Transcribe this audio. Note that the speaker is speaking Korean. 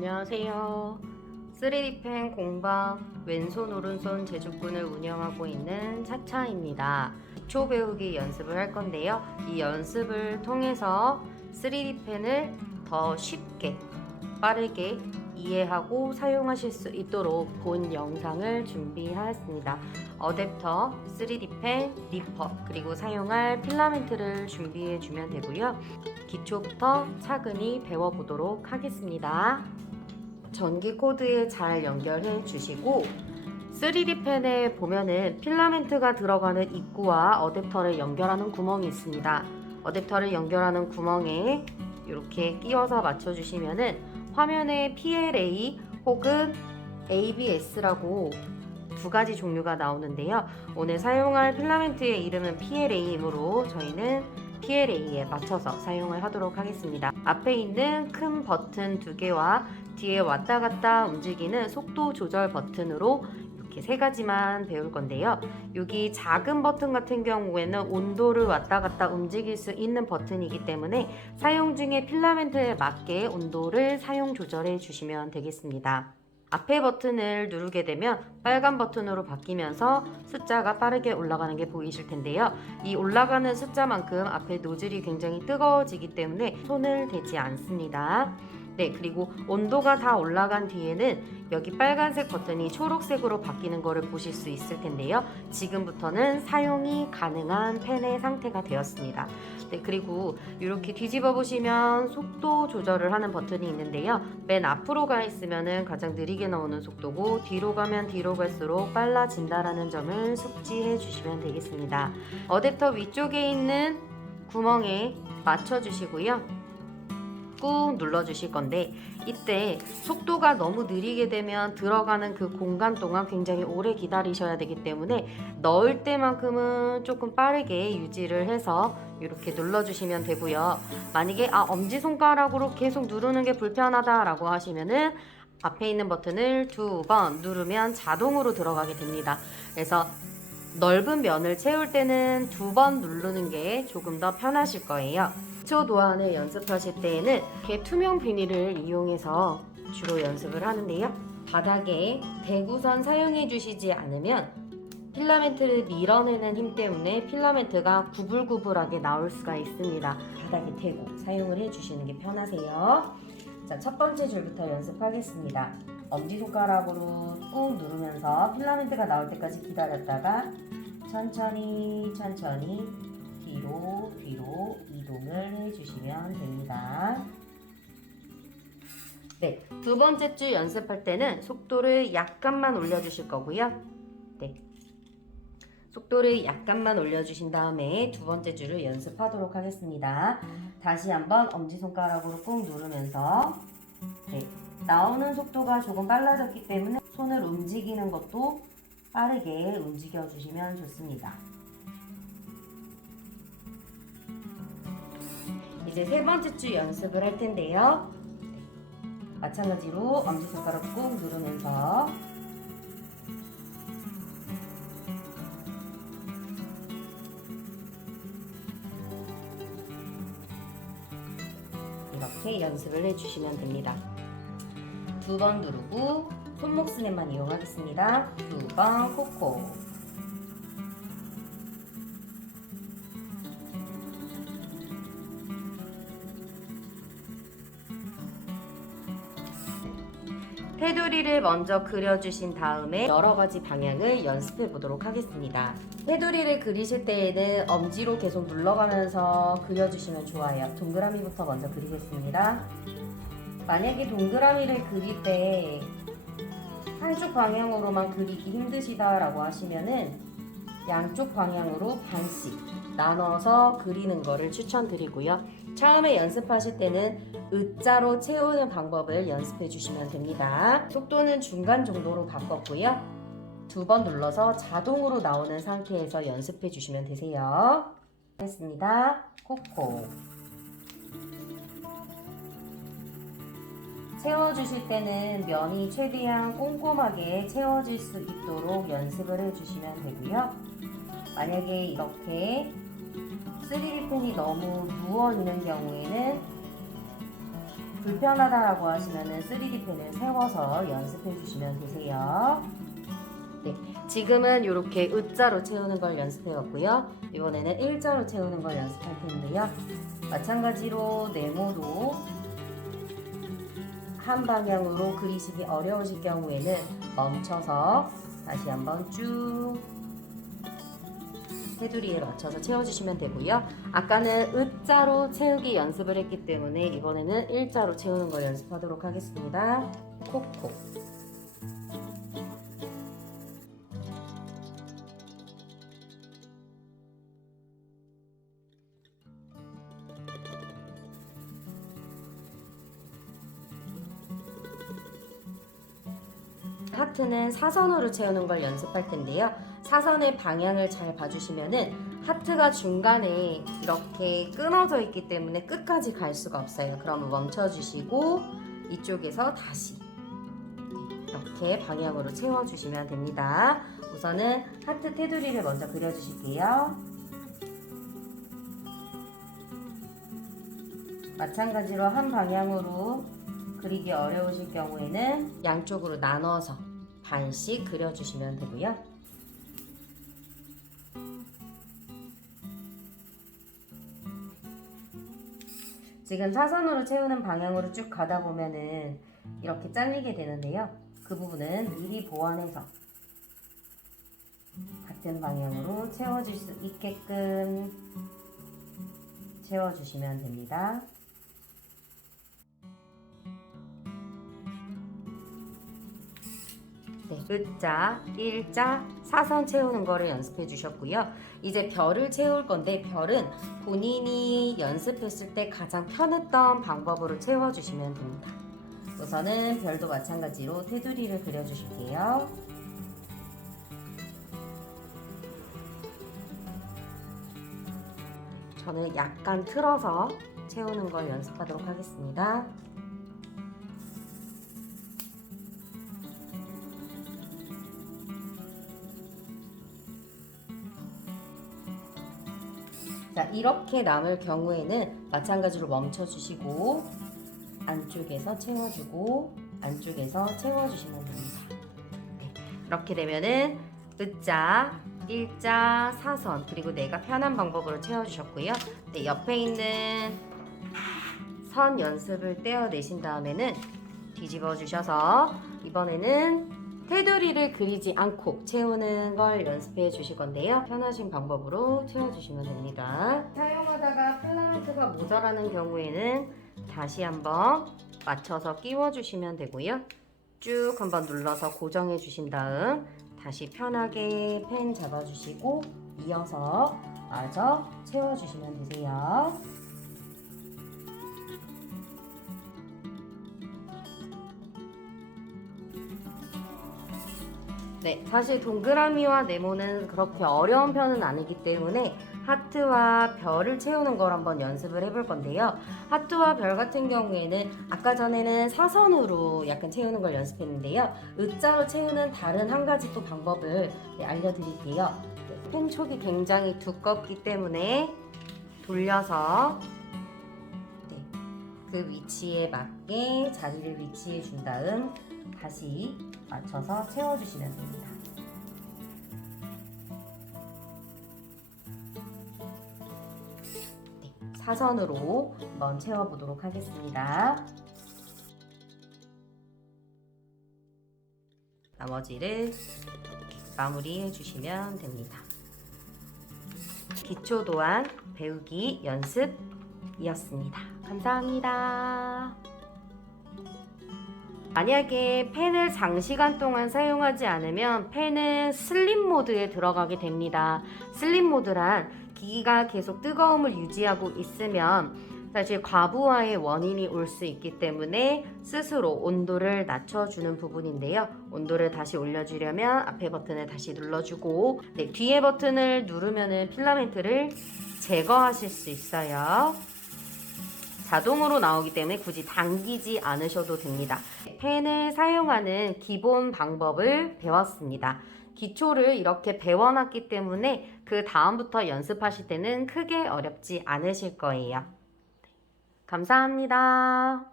안녕하세요. 3D펜 공방 왼손 오른손 제주꾼을 운영하고 있는 차차입니다. 기초 배우기 연습을 할 건데요. 이 연습을 통해서 3D펜을 더 쉽게 빠르게 이해하고 사용하실 수 있도록 본 영상을 준비하였습니다. 어댑터, 3D펜, 니퍼, 그리고 사용할 필라멘트를 준비해 주면 되고요. 기초부터 차근히 배워보도록 하겠습니다. 전기 코드에 잘 연결해 주시고 3D펜에 보면은 필라멘트가 들어가는 입구와 어댑터를 연결하는 구멍이 있습니다. 어댑터를 연결하는 구멍에 이렇게 끼워서 맞춰주시면은 화면에 PLA 혹은 ABS라고 두 가지 종류가 나오는데요. 오늘 사용할 필라멘트의 이름은 PLA이므로 저희는 PLA에 맞춰서 사용을 하도록 하겠습니다. 앞에 있는 큰 버튼 두 개와 뒤에 왔다 갔다 움직이는 속도 조절 버튼으로 이렇게 세 가지만 배울 건데요. 여기 작은 버튼 같은 경우에는 온도를 왔다 갔다 움직일 수 있는 버튼이기 때문에 사용 중에 필라멘트에 맞게 온도를 사용 조절해 주시면 되겠습니다. 앞에 버튼을 누르게 되면 빨간 버튼으로 바뀌면서 숫자가 빠르게 올라가는 게 보이실 텐데요. 이 올라가는 숫자만큼 앞에 노즐이 굉장히 뜨거워지기 때문에 손을 대지 않습니다. 네, 그리고 온도가 다 올라간 뒤에는 여기 빨간색 버튼이 초록색으로 바뀌는 것을 보실 수 있을 텐데요. 지금부터는 사용이 가능한 펜의 상태가 되었습니다. 네, 그리고 이렇게 뒤집어 보시면 속도 조절을 하는 버튼이 있는데요. 맨 앞으로 가 있으면 가장 느리게 나오는 속도고 뒤로 가면 뒤로 갈수록 빨라진다라는 점을 숙지해 주시면 되겠습니다. 어댑터 위쪽에 있는 구멍에 맞춰 주시고요. 꾹 눌러 주실 건데 이때 속도가 너무 느리게 되면 들어가는 그 공간 동안 굉장히 오래 기다리셔야 되기 때문에 넣을 때만큼은 조금 빠르게 유지를 해서 이렇게 눌러 주시면 되고요. 만약에 엄지손가락으로 계속 누르는 게 불편하다 라고 하시면은 앞에 있는 버튼을 두 번 누르면 자동으로 들어가게 됩니다. 그래서 넓은 면을 채울 때는 두 번 누르는 게 조금 더 편하실 거예요. 기초 도안을 연습하실 때에는 이렇게 투명 비닐을 이용해서 주로 연습을 하는데요. 바닥에 대구선 사용해 주시지 않으면 필라멘트를 밀어내는 힘 때문에 필라멘트가 구불구불하게 나올 수가 있습니다. 바닥에 대고 사용을 해 주시는 게 편하세요. 자, 첫 번째 줄부터 연습하겠습니다. 엄지손가락으로 꾹 누르면서 필라멘트가 나올 때까지 기다렸다가 천천히 뒤로 이동을 해주시면 됩니다. 네, 두 번째 줄 연습할 때는 속도를 약간만 올려주실 거고요. 네, 속도를 약간만 올려주신 다음에 두 번째 줄을 연습하도록 하겠습니다. 다시 한번 엄지손가락으로 꾹 누르면서 네, 나오는 속도가 조금 빨라졌기 때문에 손을 움직이는 것도 빠르게 움직여 주시면 좋습니다. 이제 세 번째 줄 연습을 할 텐데요. 마찬가지로 엄지손가락 꾹 누르면서 이렇게 연습을 해주시면 됩니다. 두 번 누르고 손목 스냅만 이용하겠습니다. 두 번 코코. 테두리를 먼저 그려주신 다음에 여러가지 방향을 연습해 보도록 하겠습니다. 테두리를 그리실 때에는 엄지로 계속 눌러가면서 그려주시면 좋아요. 동그라미부터 먼저 그리겠습니다. 만약에 동그라미를 그릴 때 한쪽 방향으로만 그리기 힘드시다라고 하시면은 양쪽 방향으로 반씩 나눠서 그리는 거를 추천드리고요. 처음에 연습하실 때는 의자로 채우는 방법을 연습해 주시면 됩니다. 속도는 중간 정도로 바꿨고요. 두 번 눌러서 자동으로 나오는 상태에서 연습해 주시면 되세요. 하겠습니다. 코코. 채워주실 때는 면이 최대한 꼼꼼하게 채워질 수 있도록 연습을 해주시면 되고요. 만약에 이렇게 3D 펜이 너무 누워 있는 경우에는 불편하다라고 하시면은 3D 펜을 세워서 연습해 주시면 되세요. 네, 지금은 이렇게 U자로 채우는 걸 연습해 왔고요. 이번에는 일자로 채우는 걸 연습할 텐데요. 마찬가지로 네모도 한 방향으로 그리시기 어려우실 경우에는 멈춰서 다시 한번 쭉 테두리에 맞춰서 채워주시면 되고요. 아까는 U자로 채우기 연습을 했기 때문에 이번에는 일자로 채우는 걸 연습하도록 하겠습니다. 콕콕. 하트는 사선으로 채우는 걸 연습할 텐데요. 사선의 방향을 잘 봐주시면은 하트가 중간에 이렇게 끊어져 있기 때문에 끝까지 갈 수가 없어요. 그러면 멈춰주시고 이쪽에서 다시 이렇게 방향으로 채워주시면 됩니다. 우선은 하트 테두리를 먼저 그려주실게요. 마찬가지로 한 방향으로 그리기 어려우실 경우에는 양쪽으로 나눠서 반씩 그려주시면 되고요. 지금 사선으로 채우는 방향으로 쭉 가다 보면은 이렇게 잘리게 되는데요. 그 부분은 미리 보완해서 같은 방향으로 채워질 수 있게끔 채워주시면 됩니다. 네, U자, 일자, 사선 채우는 거를 연습해 주셨고요. 이제 별을 채울 건데 별은 본인이 연습했을 때 가장 편했던 방법으로 채워주시면 됩니다. 우선은 별도 마찬가지로 테두리를 그려주실게요. 저는 약간 틀어서 채우는 걸 연습하도록 하겠습니다. 자, 이렇게 남을 경우에는 마찬가지로 멈춰주시고 안쪽에서 채워주고 안쪽에서 채워주시면 됩니다. 네, 이렇게 되면은 U자, 일자, 사선 그리고 내가 편한 방법으로 채워주셨고요. 네, 옆에 있는 선 연습을 떼어내신 다음에는 뒤집어 주셔서 이번에는 테두리를 그리지 않고 채우는 걸 연습해 주실 건데요. 편하신 방법으로 채워주시면 됩니다. 사용하다가 필라멘트가 모자라는 경우에는 다시 한번 맞춰서 끼워 주시면 되고요. 쭉 한번 눌러서 고정해 주신 다음 다시 편하게 펜 잡아 주시고 이어서 마저 채워 주시면 되세요. 네, 사실 동그라미와 네모는 그렇게 어려운 편은 아니기 때문에 하트와 별을 채우는 걸 한번 연습을 해볼 건데요. 하트와 별 같은 경우에는 아까 전에는 사선으로 약간 채우는 걸 연습했는데요. U자로 채우는 다른 한 가지 또 방법을 알려드릴게요. 펜 촉이 굉장히 두껍기 때문에 돌려서 그 위치에 맞게 자리를 위치해 준 다음 다시 맞춰서 채워주시면 됩니다. 네, 사선으로 한번 채워보도록 하겠습니다. 나머지를 마무리해 주시면 됩니다. 기초 도안 배우기 연습이었습니다. 감사합니다. 만약에 펜을 장시간 동안 사용하지 않으면 펜은 슬립 모드에 들어가게 됩니다. 슬립 모드란 기기가 계속 뜨거움을 유지하고 있으면 사실 과부하의 원인이 올 수 있기 때문에 스스로 온도를 낮춰주는 부분인데요. 온도를 다시 올려주려면 앞에 버튼을 다시 눌러주고 네, 뒤에 버튼을 누르면 필라멘트를 제거하실 수 있어요. 자동으로 나오기 때문에 굳이 당기지 않으셔도 됩니다. 펜을 사용하는 기본 방법을 배웠습니다. 기초를 이렇게 배워놨기 때문에 그 다음부터 연습하실 때는 크게 어렵지 않으실 거예요. 감사합니다.